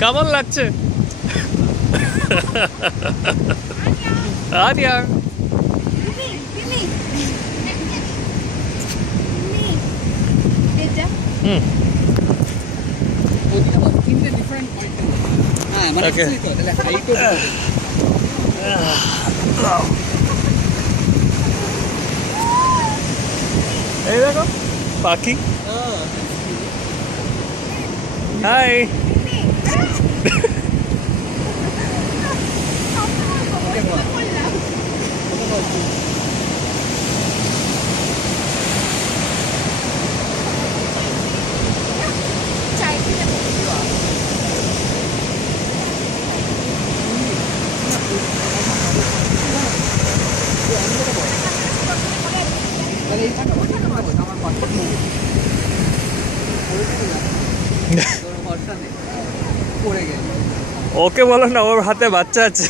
কেমন লাগছে? আরিয়া এই দেখো পাখি। হাই ওকে বলো না, ওর হাতে বাচ্চা আছে।